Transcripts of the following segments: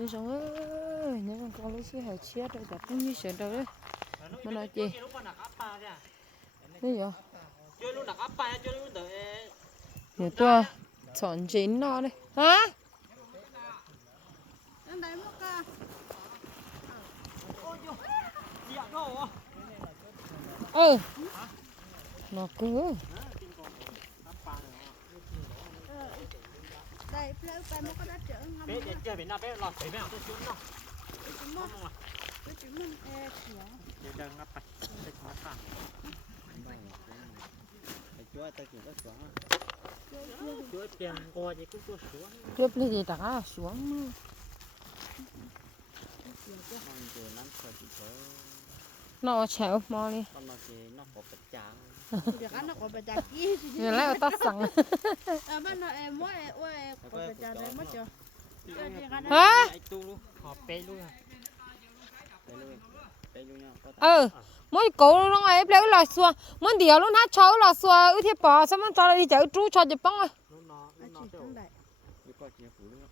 như sống ơi nhớ mà con lúc xưa hay chia rồi gặp cũng như sợ đâu đấy mà nói gì bây giờ chơi tôi pa chơi chọn chín nó đấy hả? Em ừ nó cứ Đây, pleu pa mất có đã trở ngâm. bé để chơi bên nào bé lọt thấy bé nào tôi xuống đâu Chúng nó, cái chúng mình e nhỏ. để chơi ngắp ไป để cho nó chúa ta cũng có chúa chuối tiền qua thì cũng có xuống tiếp lên gì đã xuống con nó chéo mò đi. Sẵn. À, chưa? Cái gì ăn hả? ừ mỗi cổ nó ngay lấy là xua. Mỗi điều luôn hát cháu là xua ư thiệt bỏ. Sao tao đi chở chú cho chụp bông lúc nó lúc Anh nó chỉ chơi trong đây. cái có chia phủ luôn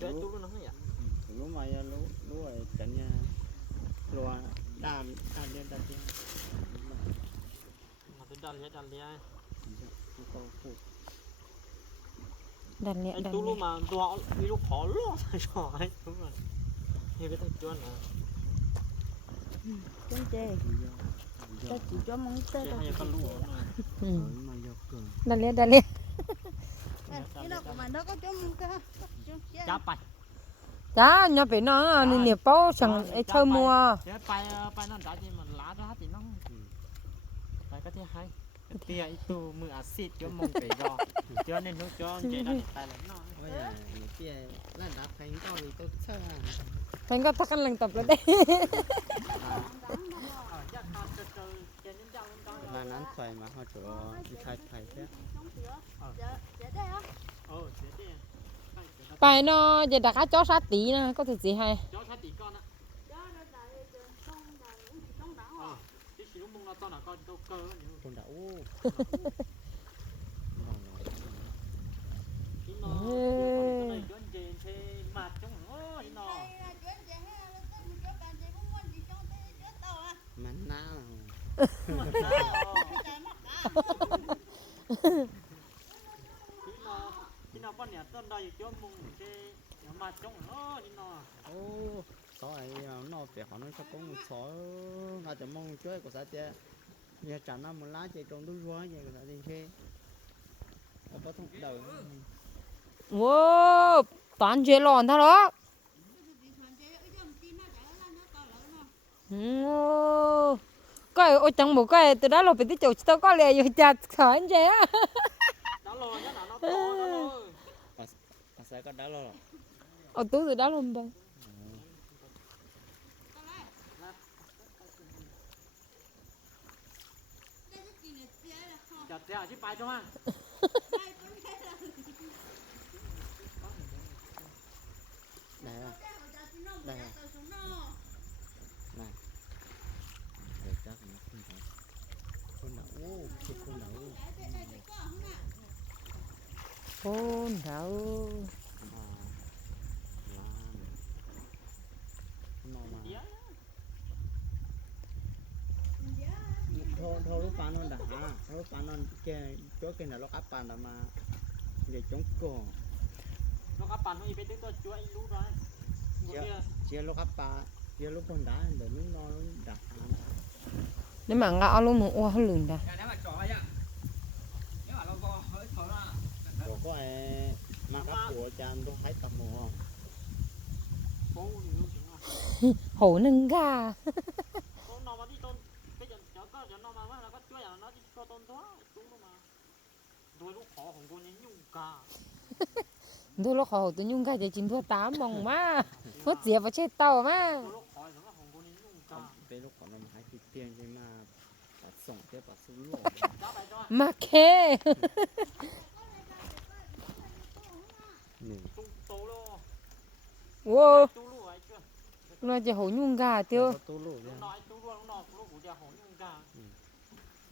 chơi lúa đàn đàn lên đàn lên mà tôi đặt lấy đặt lấy có phụ đàn nhẹ anh đàn tu nhẹ luôn mà tôi đi lúc khó luôn phải rồi đúng rồi như cái thằng chuột này Chân chê. Ta chỉ cho mong tê chơi ta hay chỉ con chê. lúa ừ. mà dọc cường đàn nhẹ đàn nhẹ À, Cái đó của mình nó có cho mong tê. chá bay chả nhà phải nó nhiều bao chẳng ấy chơi mua. Thế bay bay nó đã thì mình lá đó thì nó bay cái thứ hai. Tia itu mưa axit cho mông phải do cho nên nó cho chạy nó. Bây giờ cái là đáp thành to thì tôi sợ. Thành lần tập rồi đấy. Là nán xoài mà họ chỗ đi khai khai thế. Dạ, dạ đây á. Bài nó giờ đặt cá chó sát tí nè có thể gì hay? Sát con á đã cái này cho anh chị thế mặt trong nó tí nó Đây là chuyện gì mà na tí nó nhà cho ô số ấy nó phải họ nói cho con số nó chỉ mong chơi của xã chơi giờ chẳng nó một lá chơi trong đứa rúa vậy xã đi chơi nó có thông đầu wow toàn chuyện lòn thôi đó. Cái ôi chẳng một cái từ đó là phải tiếp tục tao có lẽ rồi chặt khỏi anh chị á. Đó rồi nhá nó to đó rồi ở xã có đá lo ở tú từ đó luôn đây đây à đây à này. Để chắc nó không phải con đã ô chụp con đã ô ôn thảo à làm nó mà thôi thôi lúc đã lúc bán nó cái chỗ cái này lúc áp pan là mà để chống cỏ lóc áp pan nó gì bên tôi chúa anh lú đó chia lúc áp pan chia lúc con đá để nó nó đã nếu mà ngã luôn mà ô hơi lùn đã rồi có ai mà các của chàng tôi thấy tầm mồ hổ nâng ga. ็จะนอมาว่าเราก็ช่วยอะนอนที่ตันตัวจุ้งมาดูลูกขอของตันี้ยุ่งกาดูลูกขอตัวยุ่งกาจะจินทั่วตามมองมาพดเสียประเทศเต่ามาลูกขอสำหรับของตันี้ยุ่งกาเป็นลูกขอน้ำหายติดเตียงใช่ไหมส่งเปัดสู้โลกมาเคหนึ่งโว้น่าจะหงยุ่งกาเตี้ย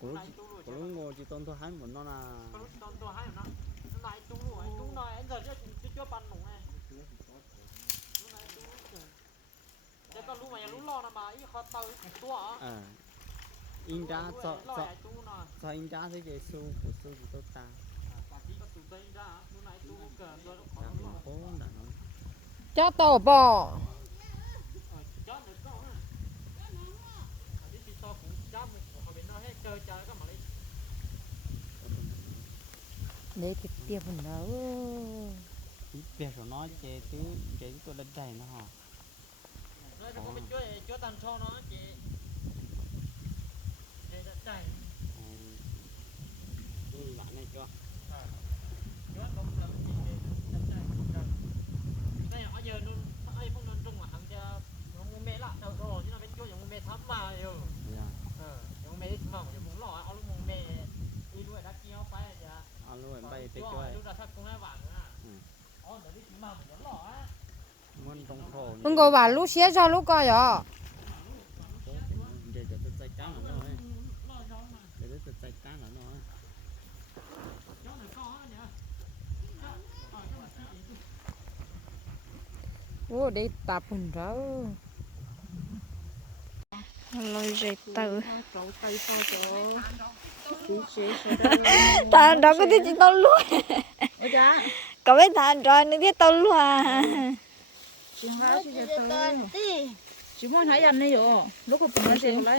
古龙古龙我只当做海门那啦。古龙当做海门那，来中路，中路，俺这这这叫搬龙哎。这个路嘛，路老了嘛，一好到多啊。嗯。人家早早早人家这个收不收不都大。家到不？เด็กเตี้ยพุ่นแล้ว ít việc của nó chế tứ chế tôi đất đầy nó hả แล้วจะไปช่วยช่วยตันช่อเนาะเจเจจะใจ ừ bạn này cho ช่วยผมแล้วเจจะใจได้เอาเยอะนู่นไอ้พวกนั้นตร ไปช่วย มึงก็ว่าลูกเสียจอลูกก็ยอ để cho tôi chạy cá là nó ấy. để tôi chạy cá là nó ấy. Ủa đi tập hình rỡ Lôi rệt tử โตใจโตโต ตาดอกก็ที่ต้อลุ่ยก็ไม่ตาดอกนี่ที่ต้อลุ่ยชิมอนหายันเลยอยู่ลูกก็ปุ่นเสียงเลย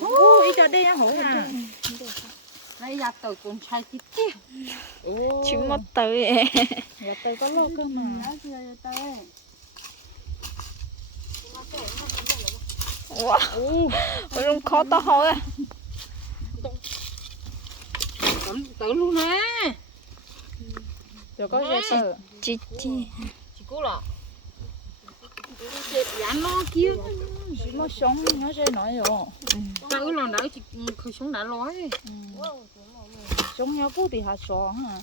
โอ้ยจะได้ยังหัวนะไรอยากตัวคนชายจิ๊บจิ๊บชิมอนตัวเตยยาเตยก็โลกกมาว้าวลงคอต่อหัว à tự luôn nè Rồi có gì từ chị chị. Chị cô là Dạ nó kia. Chị nó sống nó sẽ nói rồi. Tự lần đỡ chị khởi xuống đã nói Sống nhau cũ thì hạt sò hả?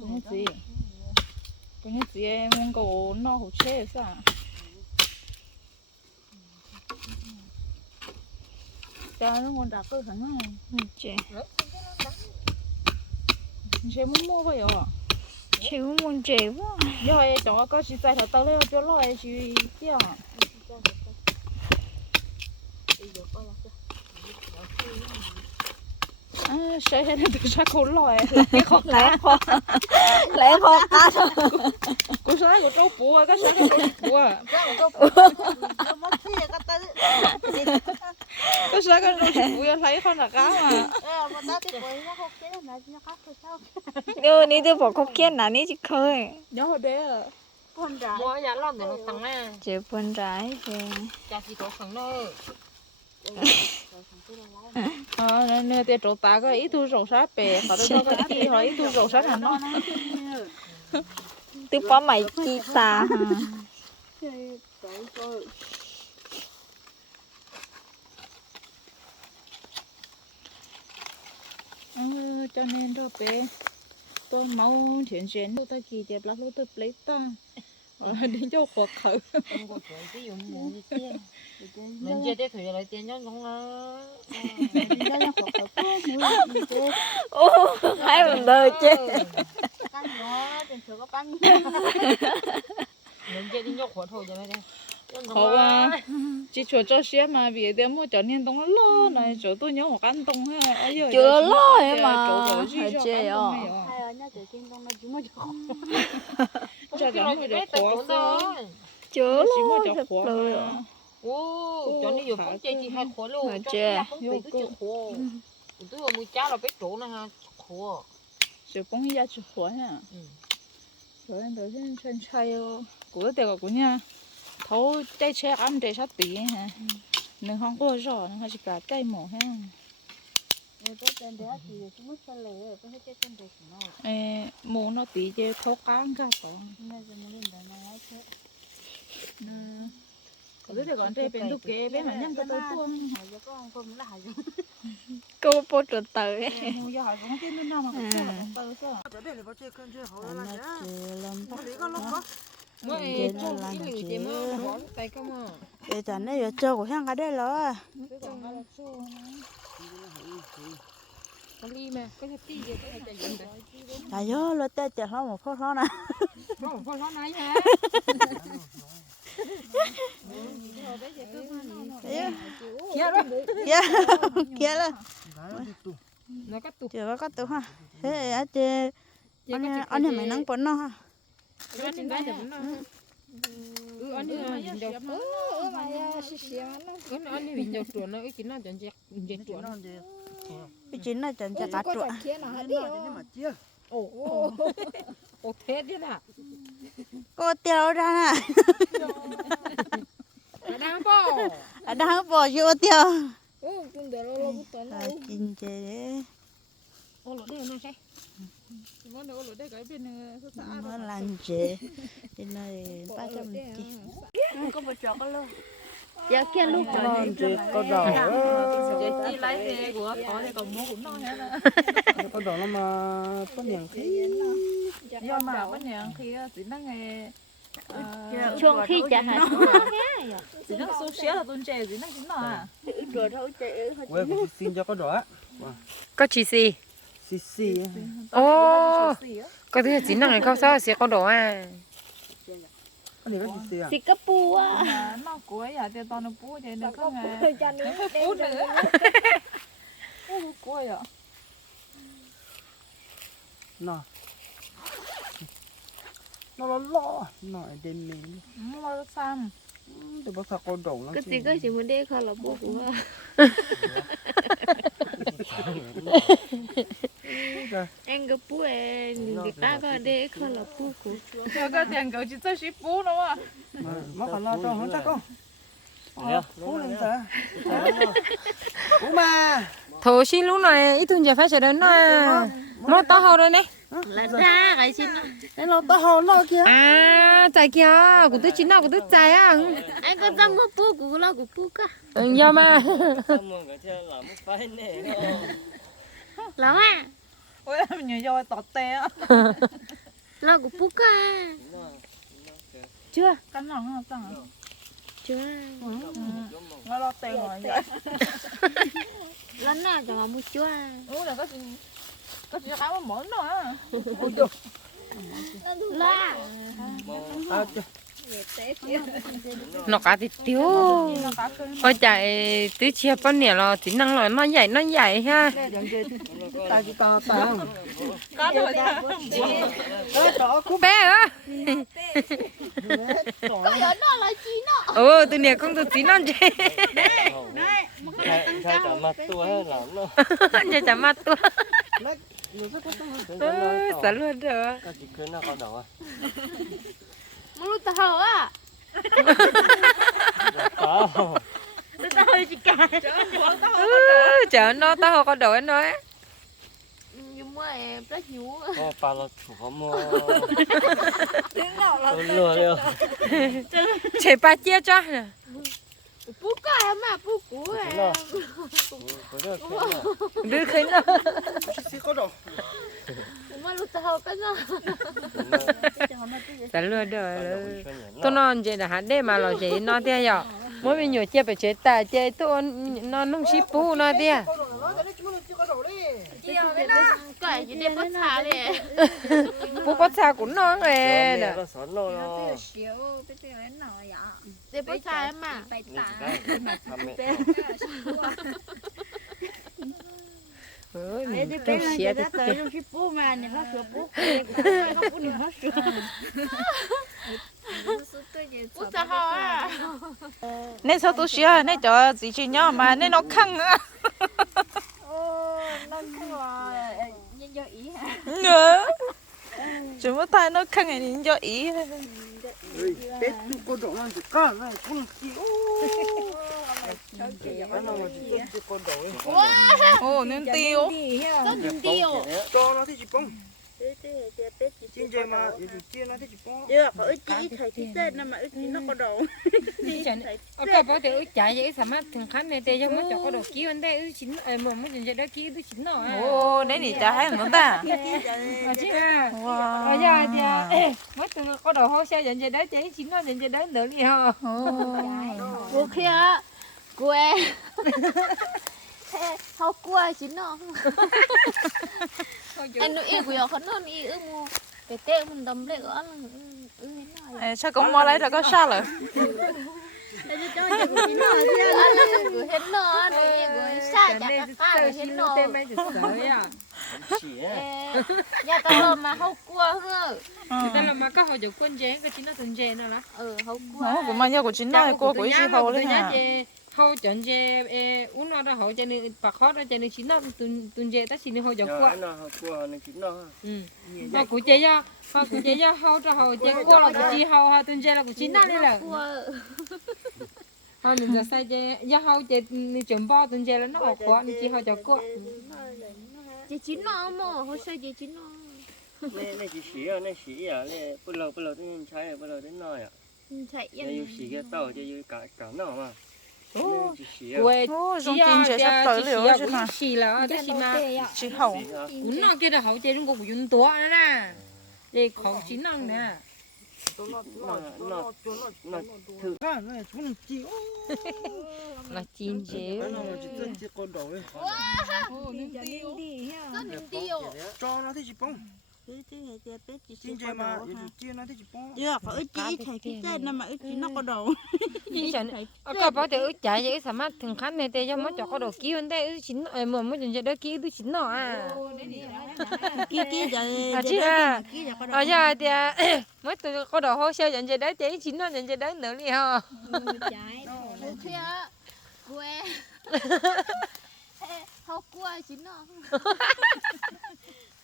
Cái gì? Cái gì em? Muốn cầu nó hổ chế sao? Cha nó ngon đặc cơ hẳn á chị 全部摸不着，全部摸着不。你还要等我过去摘它，到那个表老还去掉。嗯，晒晒那都是可老哎，来好来好，来。我说那个找啊，他说那个找啊，不让我。 ก็ชนะกันวุ้ยาะไรเขหนักก้าวอะเออนี่จะบอกคบเคียนนะนี่จะเคยเนาะเด้อปนร้ายบ่อย่าลอดเดี๋ยวตังแม่เจ็บปนร้ายเองจะสิโตขังเด้อออเนื้อเตี้ยโตตาก็อีทูสงสารเป๋เขาต้องก็ตีเขาอีทูสงสารหันเนาะตึ๊บป้อมใหม่กีตาร์ của châu bùa cái sai của châu bùa thấy con là cá mà ừ ní tôi bỏ khóc kiên là ní chị khơi nhớ hồi đấy à mua nhà lo để nó tăng nè chị buồn trái thì cha chị có thằng nữa ờ nên nên tiền chỗ ta cái ít thu rổ sát bể họ đâu có cái gì họ ít thu rổ sát hẳn nó tôi bỏ mày chi ta hả ừ, cho nên đó bé tôi mau chuyển chuyển tôi chỉ đẹp lắm tôi lấy ta ờ, đến cho cuộc khởi không có chuyện ví dụ mình như thế mình chơi thế thì lại tiền nhớ không ô hai mình đời chứ mình chơi đi nhóc khổ thôi cho nó đi khó à chỉ chuột cho xe mà vì thế mua cho nên tông nó lo này chỗ tôi nhớ một ăn tông ha. Ấy giờ chưa giờ lo chỉ ấy mua mà. chỗ chỗ phải gì cho chê ăn tông à. Này à cha cho nó mua cho khó cơ chưa chỉ mua lo cho thật khó lời à ô cho nó dùng không chơi chỉ hai khổ luôn. Mà cho chê. nó không bị cái chuyện khổ. Tôi vừa mua cha là biết chỗ này ha khổ. Chỉ bông ra chỉ khó ha. Ừ. rồi anh đầu tiên chân chay của tiền của nha thấu trái xe ăn để sát tí ha nên không có rõ nó chỉ cả trái mỏ ha. Ê, mù nó tí chứ thấu cán cả có biết là còn đây bên lúc kế bên mà nhân tới tuông cô bố trở tới mù giờ hỏi cũng tên nào mà có À. tới sao mới trong cái lưỡi thì mà. Bỏ tay không à để chẳng này chơi của hàng cái đây là có ly mà có cái tí gì cái chạy dần đấy à yo lo tê chả lo một phút lo nè có một con nó này hả kia đó kia kia là nó cắt tụ chưa có có tụ ha. Thế à chị? Chị anh có chị anh có mày nắng bún nó ha. nó Ăn bát đấm nó. Ừ, ăn đi mình đọc. Ừ, mà ya xí xí ăn nó. Ăn đi mình đọc rồi nó cái nó chẳng chắc, chẳng chuẩn. Cái chín nó chẳng chắc tát chuẩn. Ồ. Ồ thế đi nè. Cô tiêu ra nè. Đang bỏ. Đang bỏ vô tiêu. Ừ, cũng. Chín chê. Ô lỗ đây nó sẽ. Món đồ lỗ đây cái bên xã đó làm chế thì này ba trăm chị có một chỗ có luôn. Giờ kia lúc con chị có đầu chị lấy về của có thì còn mua cũng nói hết có đầu nó mà có nhiều khí. Do mà có nhận khi chị nó nghe chuông khi chả hả chị nó số xía là tôn trẻ chị nó chính là rồi thôi chị quê của xin cho có á. Có chỉ gì xì xì. Ô ก็เธอสินั่งให้เขาซ้อเสียเขาดอกอะนนี้ก็สิเสียสิกระปูอะมากลัว่าอย่าเตตอนปูใจเด็กก็ไงปูเหนือปูกลัวอะน้ะน่ะล้อหน่อยเดนเมนน่ซ้ำแต่ภาษาโกดงแล้วก็สิก็สิมันได้ค่ะเราบอกว่า anh cấp pu em người ta có đi không là bố của cho cái tiền cậu chỉ tới ship bú nữa mà mà nó còn lo cho không chắc không? Cú lên sao? Cú mà. thổ xin lúc này ít thun giờ phải chờ đến nó nó to hơn rồi nè. Là ra cái gì Cái lo tao hồ lo kia. à chạy kia của tôi chín nào của tôi chạy à anh có dám có pu của lo của pu cả ừ mà. Lắm à ôi em nhớ do tọt té lo của pu cả chưa? Cái nào không? Tăng chưa. Nó lo té rồi lần nào chẳng có mua chưa ủa là có gì? Có gì khá món nữa là. Nó cả thì tiêu nó cá cơm ôi chạy tứ chia bao nhiêu lo tính năng lo nó dạy nó dạy ha Tao chỉ tao tao. cá thôi Cái đó cô bé á có lớn nó là chi nó ừ từ nè con từ chín nó chơi Thay cả mặt tua hay lắm nó. chơi chả mặt tua nó rất có tâm ơi sợ luôn rồi Cái chỉ cứ nó có đầu à. mua tao hở à Có. tao hơi chỉ cả ừ chở nó tao có đồ anh nói nhưng mà em rất nhú Có bà là chủ có mua. Tôi lừa được. chạy ba chia cho nè pu cả em mà pu của em Nó. Có được cái nào. đứa khinh nó Xí có mà lúc tao cái nó đầu cho nhảy tôi nó. chơi là hắn để mà lo chơi nó thế giờ mỗi mình nhiều chơi phải chơi ta chơi tôi nó nông ship pu nó thế đem bắt xa của nó Cho rồi mẹ nè nó sẵn nó nó. đem bắt xả em mà Nhìn chỉ cái thằng mẹ. ừ mình tôi xé thì tới lúc pu mà này nó sửa pu nó pu nó sửa. Pu sao à. nên sao tôi xía nên cho gì chuyện nhỏ mà nên nó khăng á. Nữa chúng ta thấy nó khăng này nhìn cho ý Tết có đầu nó chỉ có này con xí. Cái nào mà chỉ chỉ có đầu ấy. ồ nên tiêu nó đừng tiêu Cho nó thì chỉ bông. Trên trời mà chia nó thì chỉ bông. chưa có chỉ thầy chỉ tên mà chỉ nó có đầu ở cái chạy vậy sao mà thường khám này thế cho mới cho có đồ ký anh đây ừ chín em mà mới nhìn đó ký ừ chín nó à. Ồ đấy thì chả hay nữa ta. À. Chứ à. Wow. Bây giờ thì à, mới từng có đồ hoa xe về đấy chỉ chín nó về đấy nữa đi ha của kia เขากลัวชินน้องอันนู้นอีกอยากขนน้นอีอึ้งมูไปเตะมันดำเละกอัเอึ้งหน่อยเออชอบก็มาไรแต่ก็ชาเลยแต่จจ้องจะกูกินหนอยที่อันงเห็นนอนนี่กูชาจากข้าวเห็นนอนอย่าตลอมาเขากลัวเฮ้อแต่เรมาก็เขาจะกวนเจก็จีนน้าสนเจนั่นละเออเขากลัวกูมานเนี่ยกูชินน้ากูกูอีกเขาเลยนะ hậu chọn chế uống nó đó hậu cho nên bạc khó đó cho nên chính nó từng từng chế ta xin hậu chụp qua nó qua nó chỉ nó ừ. Mà cụ chế cho mà cụ chế cho hậu cho hậu chế qua là cụ chỉ hậu ha từng chế là cụ chính nó đấy là họ mình giờ sai chế do hậu chế chuẩn bao từng chế là nó học quá nên chỉ hậu chụp qua chị chín nó mà hậu sao chị chín nó nè nè chỉ xí à nè xí à nè bây giờ bây giờ đến trái à bây giờ đến nói à chạy nè yêu xí cái tàu chứ yêu cả cả nó mà quê Ô, chỉ dùng à, tiền chế sắp à, tới chỉ liệu à, chứ mà. Xí là đó xí mà chị hầu cũng nó kia là hậu chế trong cuộc dùng tua nữa nè. Để khẩu chín năng nè. À chúng là chín chế chỉ chỉ tiêu. Cho nó thì chỉ bông chín chơi mà chỉ nó thì chỉ bông chưa có ức chỉ thầy cái tên mà. ức chỉ nó có đầu chín chọn ở cái bảo để chạy vậy sao mà thằng khán này để cho mới cho có đồ kêu anh đây chín ờ mà mới chọn đó kêu chín nó à. Kia kia giờ à chứ à. kia giờ đầu ở giờ thì à, mới từ có đồ hồ sơ chọn chơi đấy chỉ chín nó chọn chơi đấy nữa đi ha chưa quê. Chín nó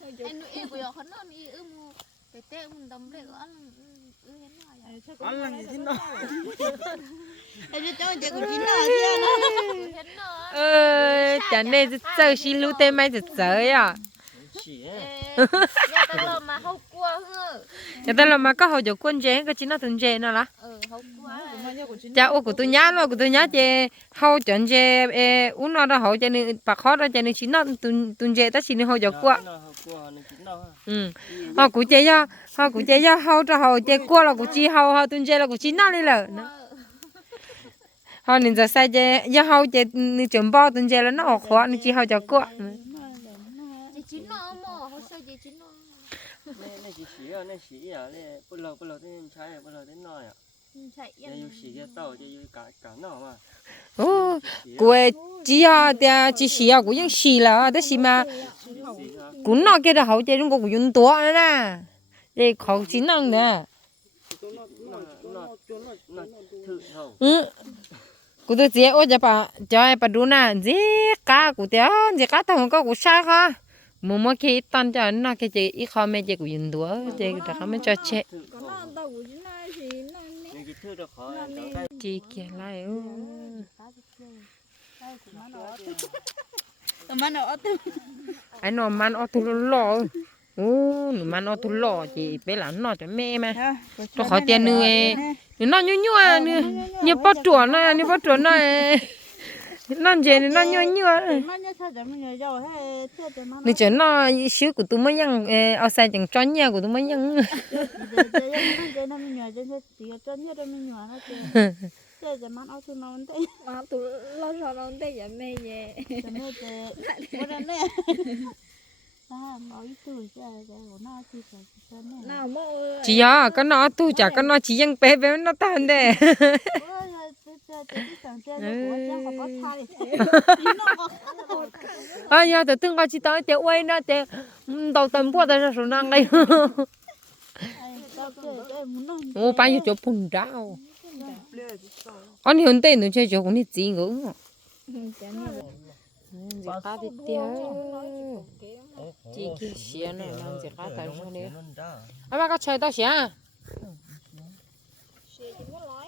anh nói yêu của nó đi ư mua cái tê mình đâm lại ở ư hết nói ăn là gì thế nó Ê, cho chị cũng chín hết nó ờ chẳng này sợ xí lú tên mai sợ à nhà tao là mà hậu qua hơ người ta là mà có hậu cho quân chế cái chín nó từng chế nó là. Ừ hậu qua cha ô của tôi nhá lo của tôi nhá chế hậu chọn chế ê uống nó đó hậu cho nên bạc khó đó cho nên chín nó từng từng chế ta xin hậu cho nó chỉ nó ừ. Họ cũng chế cho họ cũng chế cho hậu cho hậu chế qua là cũng chỉ hậu hậu từng chế là cũng chín nó đi rồi họ nên giờ sai chế do hậu chế chuẩn bao từng chế là nó học khó nên chỉ hậu cho qua chị chín nó mà chị chín nó nè nè chỉ xí à nè xí à nè bây giờ bây giờ đến trái à bây giờ đến nói à chạy nè yêu xí cái tàu chứ yêu cả cả nó mà. Ô quê chỉ à thì chỉ xí à cũng những xí là đó xí mà. Cũng nó kia là hậu chế trong cuộc dùng tua nữa nè. Để khẩu chín năng nè. Nó nó nó thử hầu ừ. Cụ tôi chỉ ôi giờ bà cho em bà đu nè. Dễ cá cụ tiêu dễ cá thằng có cụ sai ha mua mua cái tan cho nó cái gì ít khó mấy cái cụ dùng tua cái cái đó mới cho chết thử hầu nó đầu của nó thì nó nhưng cái thử đó khó đó chỉ kia lại ừ. mà nó ở anh nó man ở tu lò ô nó man ở tu lò chỉ bé là nó cho mẹ mà cho khỏi tiền nữa nó nhu nhu à như bắt chuột nó như bắt chuột nó nó gì nó nhớ nhớ nè chỗ nó xíu của tụi mấy nhân ở xa chẳng cho nhà của tụi mấy nhân giờ giờ nó 哎呀，在等个去当点歪那点，嗯，到等不的时候那个哟。我把你脚碰着。啊，你很带侬去脚，你真个。自家的爹，自己写呢，让自家带上来。啊，把个车到先。写什么来？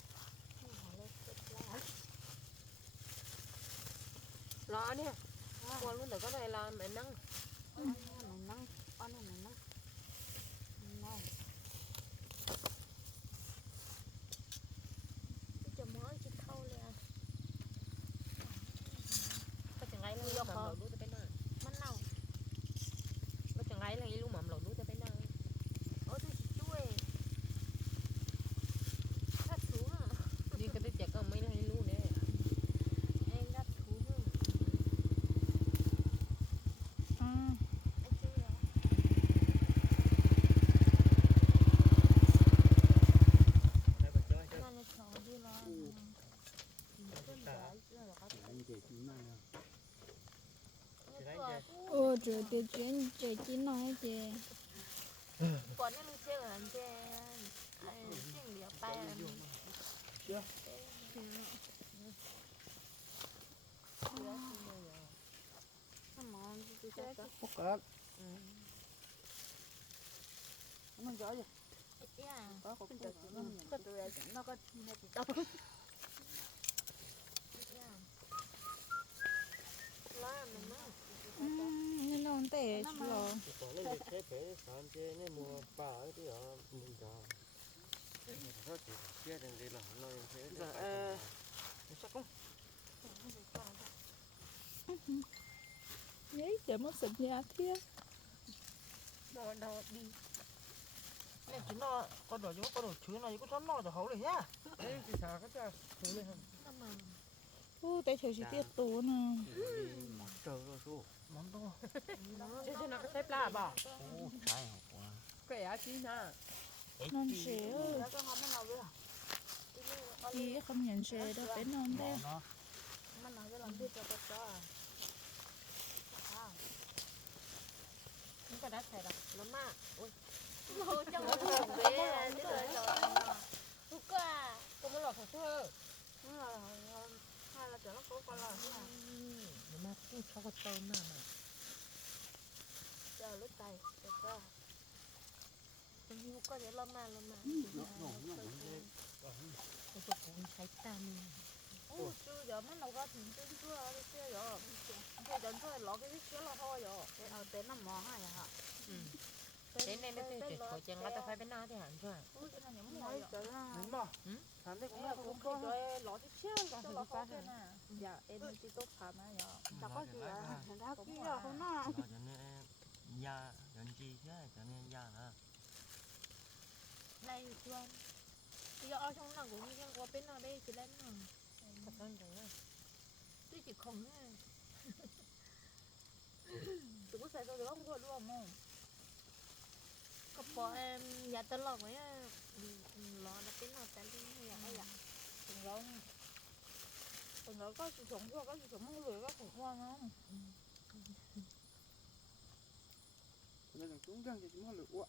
cái này Ê, mưa ui cột gió đầu hơi nhỏ lóc lột tôi còn đầu lọ nè qua luôn được cái này là mẹ nắng. Mày nắng con này mày nắng ngon cho mới chỉ khâu liền có chẳng ai là lúc mà lẩu đuôi tới bên này mất nào có chẳng ai là lúc mà lẩu đuôi tới bên này ở tôi chỉ chui cắt xuống à đi cái tới chả có mấy là luôn đấy em cắt xuống à anh chui rồi đây mà chơi chơi mà nó chọn đi lo anh chị chúng này thì đấy chơi trời tiêu chuyện trời chỉ nói chị còn nó chơi ở chơi chơi tay nó mòn tôi chết không có nó giỏi vậy. Yeah có có tôi nó có nó chỉ tao yeah lo mình nó nên nó tệ chú lò còn nó nhấy chả mất sạch nhà thiệt Đó, đó, đi nên chứ nó con đồ chứ, con đồ chứ này có cho nó là hấu rồi nhá đấy thì xả cái cha chứa lên không. nó mà ô tại trời chỉ tiết tù nè trời rồi số món to chứ chứ nó có xếp là bảo ô trái học quá cái á chi nè non xế ơi nó có không nào nữa chị không nhận xế đâu phải non đây nó nó nói cho làm biết cho tôi cho không có đá xài đâu nó mà ui Ôi, trong cái thùng bê là cái rồi rồi Ủa à không có lọt thật thơ nó là hay là cho nó có con là nhưng mà cũng cho cái tôm mà mà chờ lúc tay được rồi nhưng có thể lo mà lo mà cái chỗ cũng thấy tan ô chú giờ mới nào có tiền chú chú ở đây chưa rồi bây giờ chú lọ cái cái là thôi rồi cái ở tên nó mò hay hả thế nên nó tiêu chuẩn của chân nó ta phải bên nào thì hẳn rồi ui cái này nhắm mồi rồi. Đúng không thằng đấy cũng cũng là cũng cũng có có rồi lọ cái chiếc cho nó có cái nè dạ em chỉ tốt thà mà nhỏ Chả có gì à. đã kỹ rồi không nó Rồi cho nên da gần chi thế cho nên da là này chưa bây giờ ở trong lòng của mình qua bên nào đây thì lên nào? Thật hơn rồi tôi chỉ không nè tụi có xài tôi được không có luôn không có bỏ em nhà tân lòng ấy lo là bên nào tại đi hay là từng đó từng đó có sự sống có sự sống không người có khủng hoảng không? Nên là chúng đang chỉ chúng lửa quá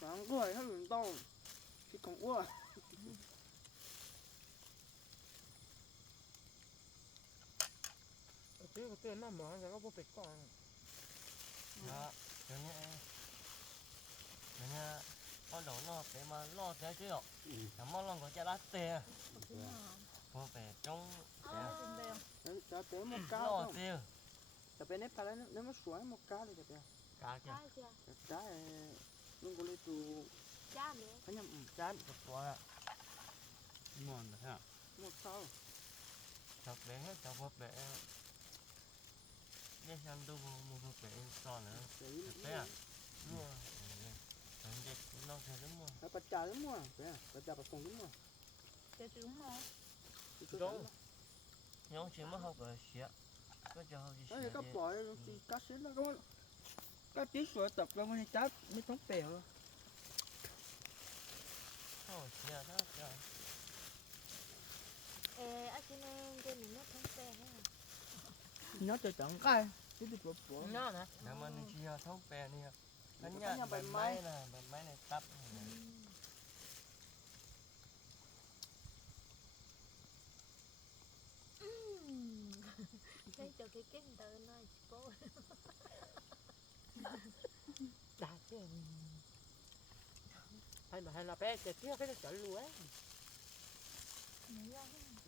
sáng rồi nó lửa to. Thì còn quá chứ cái tiền nó mở rồi có bộ bịch con đó cho cho nên con đồ nó phải mà lo thế chứ đâu nó mong lòng có chả lát tiền vô về trong cho tới một cá lo không? tiền bên này phải nếu mà xuống một cá thì cá kìa. Ai chưa cá có lấy từ cha nữa anh nhầm chán thật quá ngon rồi hả? Một sao. Chọc bé hết chọc vô bé nghe xem mua mua vô bé son nữa. À mua Còn đây nó sẽ đúng mua nó bắt trả lắm mà đấy bắt trả bắt cùng lắm mà cái chúng nó Đúng. nhưng chỉ mới học ở xía có cho học gì đấy xía các đi bò thì cá xếp nó có các tí sữa tập ra mới chát mới thống bèo học xía đó cho ê anh chị nên cái mình nó không xe nữa nó cho chọn cái tí tí bò bò nó nè nếu mà mình chỉ học thông bè đi Nó nó nhá nhà bài bài máy máy. nè bài máy này tắp này. thấy cho cái cái ta nói cô đã chứ hay là hay là bé cái kia cái nó chở luôn ấy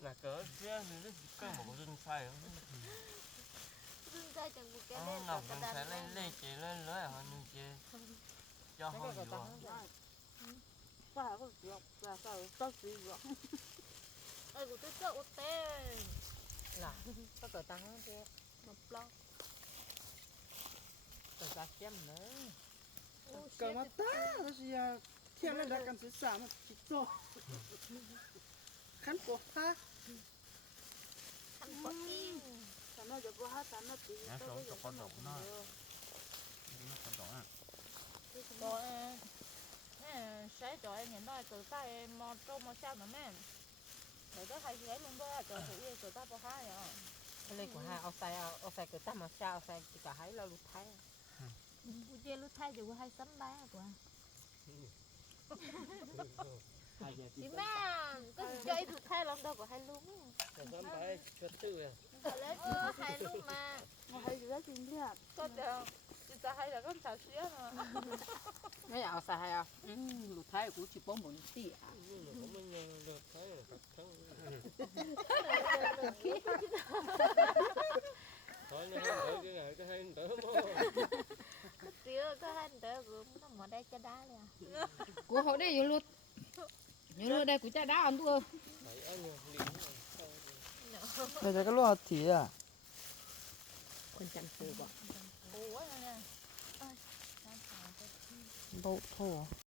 là cỡ xía thì nó chỉ có một cái dân phai đừng ra chẳng một cái lên nào cả cũng đàn sẽ lên lên chế lên lưới họ nhưng chế cho họ vừa phải có được là sao tốt gì vậy ơi của tôi sợ tên. Là có cờ tăng chứ. Một lo cờ ra xem nữa. Cờ mà ta nó chỉ thiên lên đã cần sự sản mà chỉ cho khăn cổ ta ăn bọt kim thằng nó giờ bữa hát thằng nó chỉ Nó có cho con con đậu nó. nó nó. Còn đó à rồi nè sẽ cho em nhận nói từ tay mà trâu mà sao nữa nè rồi đó hay ghé luôn đó cho thử đi từ ta bao hai à. Cái này của hai ao xài ao xài cái tăm mà sao ao xài cả hai là lụt thái chơi lúc thay giờ bữa hay sắm bá của hai má có chơi được thay lắm đâu có bé cho tư à. Lấy ờ, hay luôn mà. Mà hay gì đó thì biết có được chị ta hay là con xào xía mà mấy ao xài hay ao lụt thái cũng chỉ bông một tí à. Mà cũng mới nhận được thấy là thân thôi không thấy cái này cái hay đỡ mà cái hay đỡ cũng nó mở đây cho đá liền. Của họ đây lụt nhớ đây của cha đá ăn thua phải ăn nhiều liền đây là cái lúa thì à? Con chăm sữa quá ủa nè đâu thô